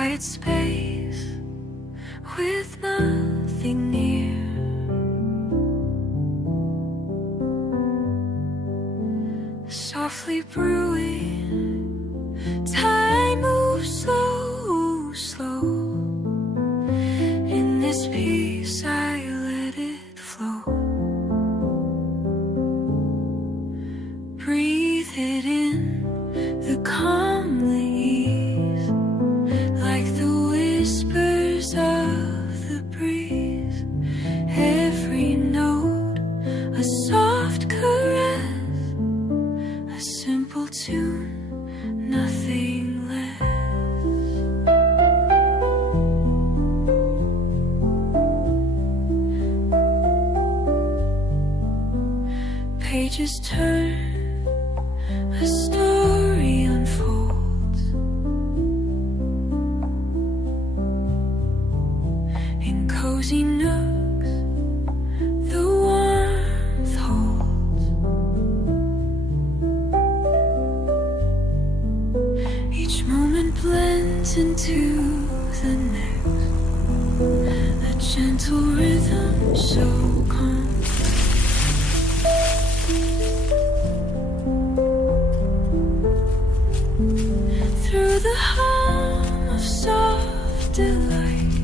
quiet space with nothing near. Softly brewing, time moves so slow. In this peace I let it flow. Breathe it in, the calmly ease, like the whispers of the breeze. Every note, a soft caress, a simple tune, nothing less. Pages turn, a story unfolds. In cozy nooks, the warmth holds. Each moment blends into the next, a gentle rhythm so calm. Through the hum of soft delight,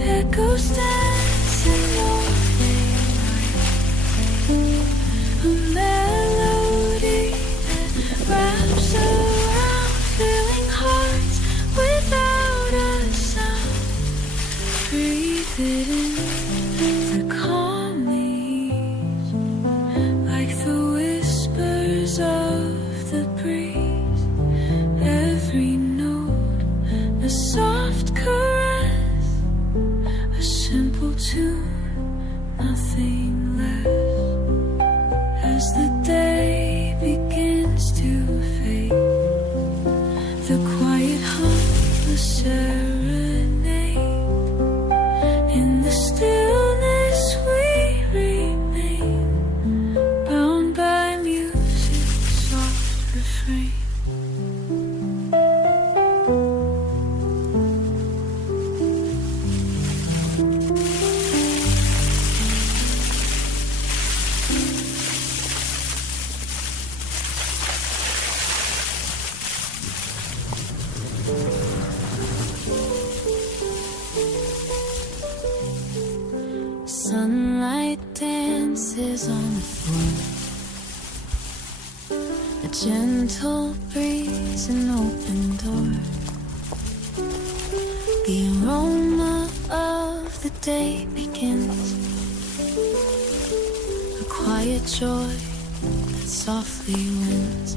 echoes dance in morning light. A melody that wraps around filling hearts without a sound. Breathe it in, the calm ease, like the whispers of the breeze. Every note, a soft caress, a simple tune, nothing less. As the day begins to fade, the quiet hum, the serenade. In the stillness we remain, bound by music's soft refrain. Sunlight dances on the floor, a gentle breeze, an open door. The aroma of the day begins, a quiet joy that softly wins.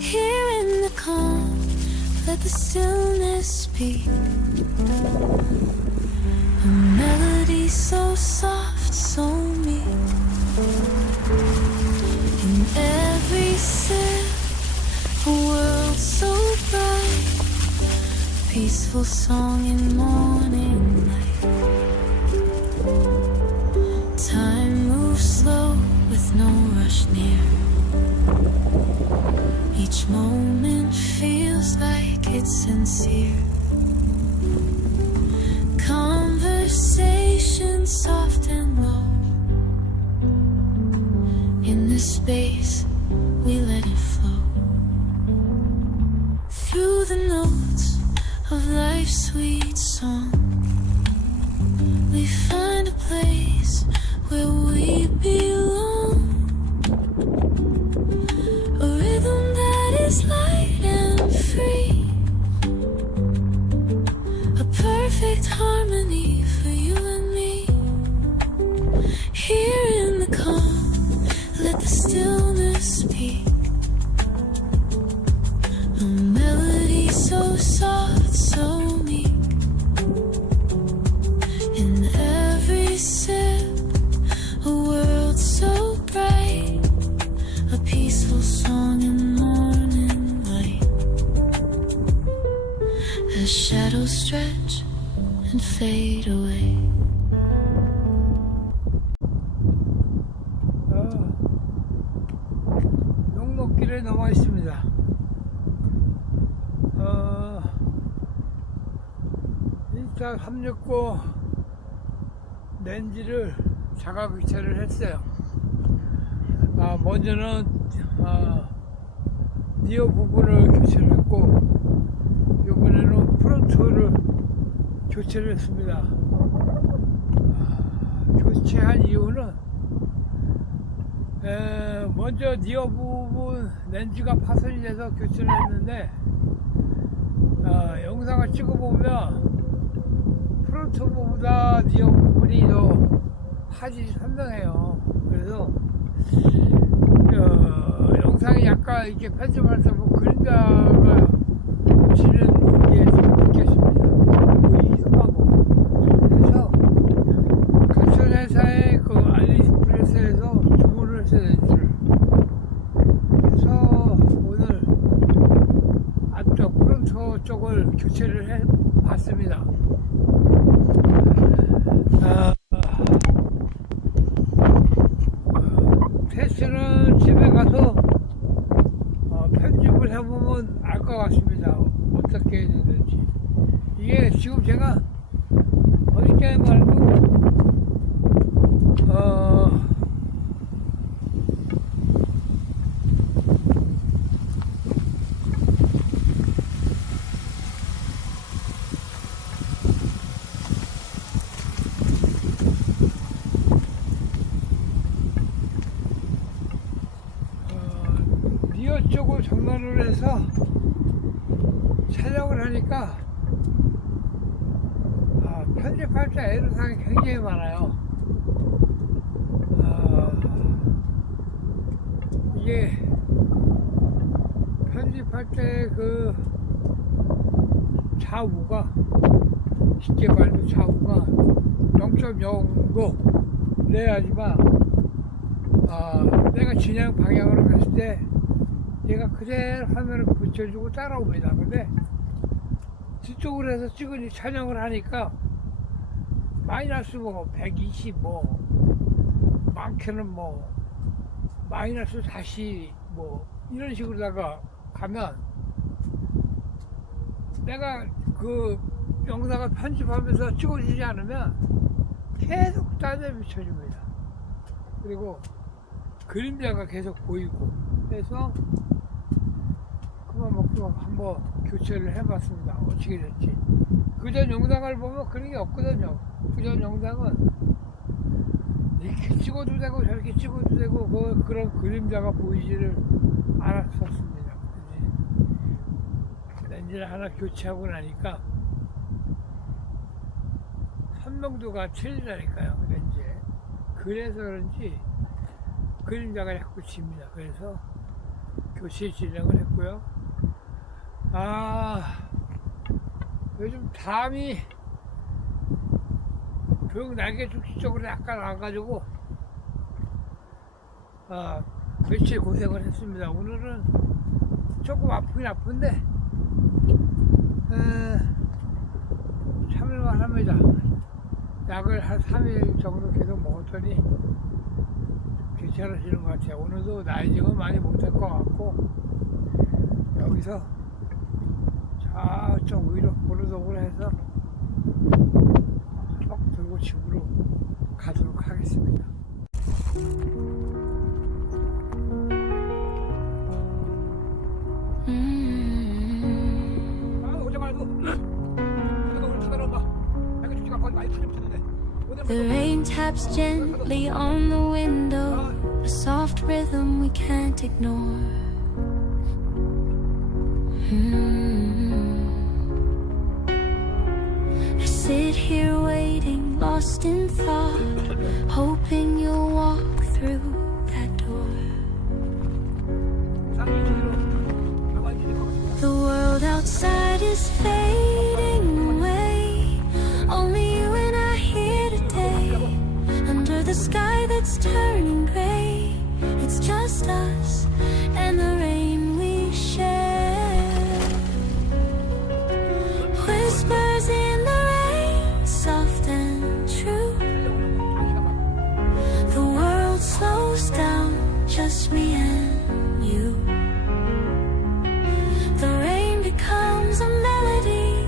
Here in the calm, let the stillness speak. A melody so soft, so meek. In every sip, a world so bright. A peaceful song in morning light. Time moves slow with no rush near. Each moment feels like it's sincere. Conversation soft and low. In this space, we let it flow. Through the notes of life's sweet song, we find a place where we belong. A rhythm that is light and free, a perfect harmony for you and me. Here in the calm, let the stillness speak. A melody so soft, so meek. In every sip, a world so bright. A peaceful song in morning light. As shadows stretch and fade away. 농목길에 나와 있습니다. ㅅ인스타360 렌즈를 자가 교체를 했어요. 먼저는 니어 부분을 교체를 했고, 이번에는 프론트를 교체를 했습니다. 교체한 이유는 먼저 니어 부분 렌즈가 파손이 돼서 교체를 했는데, 영상을 찍어보면 프론트보다 니어 부분이 더 화질이 선명해요. 그래서 영상이 약간 이렇게 편집할 때 보면 그림자가 지는 게 좀 느껴집니다. 거의 흠하고. 그래서 같은 회사의 그 알리익스프레스에서 주문을 했어야 렌즈를. 그래서 오늘 앞쪽 프론트 쪽을 교체를 해 봤습니다. 테스트는 집에 가서 편집을 해보면 알 것 같습니다. 어떻게 해야 되는지. 이게 지금 제가 어저께 말고 니어 쪽을 전면을 해서 촬영을 하니까 편집할 때 애로사항이 굉장히 많아요. 이게 편집할 때 그 좌우가, 쉽게 말해서 좌우가 0.0도 내야지만 내가 진행 방향으로 갔을 때 얘가 그대로 화면을 붙여주고 따라옵니다. 근데 뒤쪽으로 해서 찍으니 촬영을 하니까 마이너스 뭐 120 많게는 마이너스 40 이런 식으로다가 가면 내가 그 영상을 편집하면서 찍어주지 않으면 계속 딴데 비춰줍니다. 그리고 그림자가 계속 보이고 해서 그만 먹고 한번 교체를 해봤습니다. 어떻게 될지. 그전 영상을 보면 그런 게 없거든요. 그전 영상은 이렇게 찍어도 되고 저렇게 찍어도 되고 그런 그림자가 보이지를 않았었습니다. 렌즈를 하나 교체하고 나니까 선명도가 틀리다니까요, 렌즈에. 그래서 그런지 그림자가 자꾸 집니다. 그래서 교체 진행을 했고요. 요즘 담이 벽 날개 죽지 쪽으로 약간 와가지고 며칠 고생을 했습니다. 오늘은 조금 아프긴 아픈데 참을만 합니다. 약을 한 3일 정도 계속 먹었더니 괜찮아지는 것 같아요. 오늘도 라이딩은 많이 못할 것 같고, 여기서 저쪽 위로 오르독을 해서 쭉 들고 집으로 가도록 하겠습니다. 오지 말고 오늘 기다려봐. 내가 죽지가 거의 많이 풀렸는데. The rain taps gently on the window, a soft rhythm we can't ignore. I sit here waiting, lost in thought, hoping you'll walk through that door. The world outside is fading away, only you and I here today, under the sky that's turning gray. It's just us and the rain we share. Whispers in the rain, soft and true. The world slows down, just me and you. The rain becomes a melody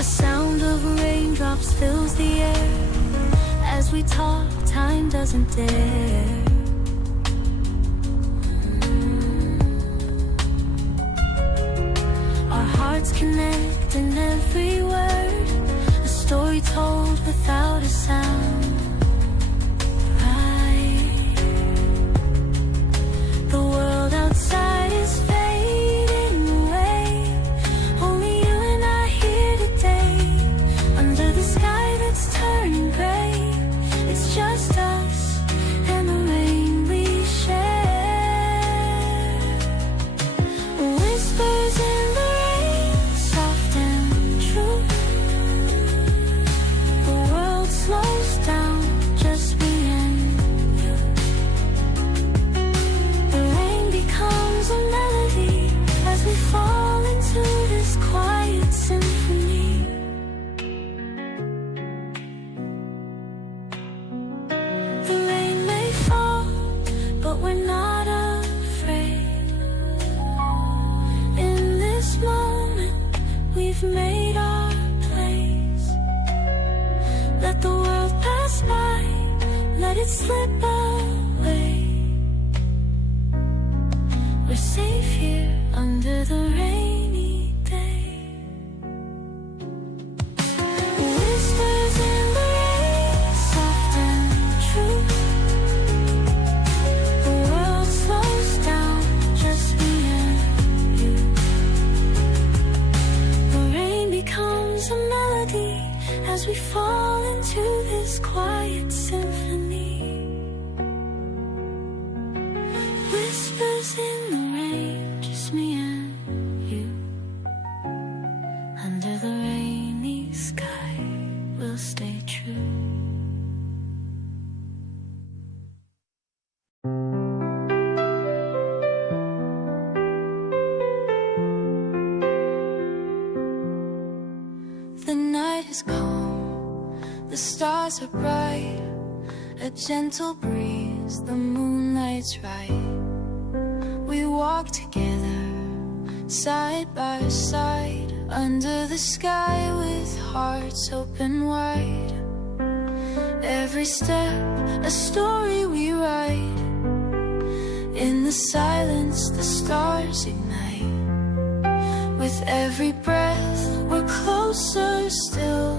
The sound of raindrops fills the air. As we talk, time doesn't dare. Our hearts connect in every word, a story told without a sound. Right. The world outside is fading away. Only you and I here today, under the sky that's turning gray. It's just us and the rain we share. Whispers in the rain, soft and true. The world slows down, just me and you. The rain becomes a melody as we fall into this quiet symphony. The rain may fall, but we're not afraid. In this moment, we've made our place. Let the world pass by, let it slip away. We're safe here under the rainy day. Whispers in the rain, soft and true. The world slows down, just me and you. The rain becomes a melody as we fall into this quiet symphony. Whispers in the rain, just me and you. Under the rainy sky, we'll stay true. The night is calm, the stars are bright. A gentle breeze, the moonlight's right. We walk together, side by side, under the sky with hearts open wide. Every step, a story we write. In the silence, the stars ignite. With every breath, we're closer still.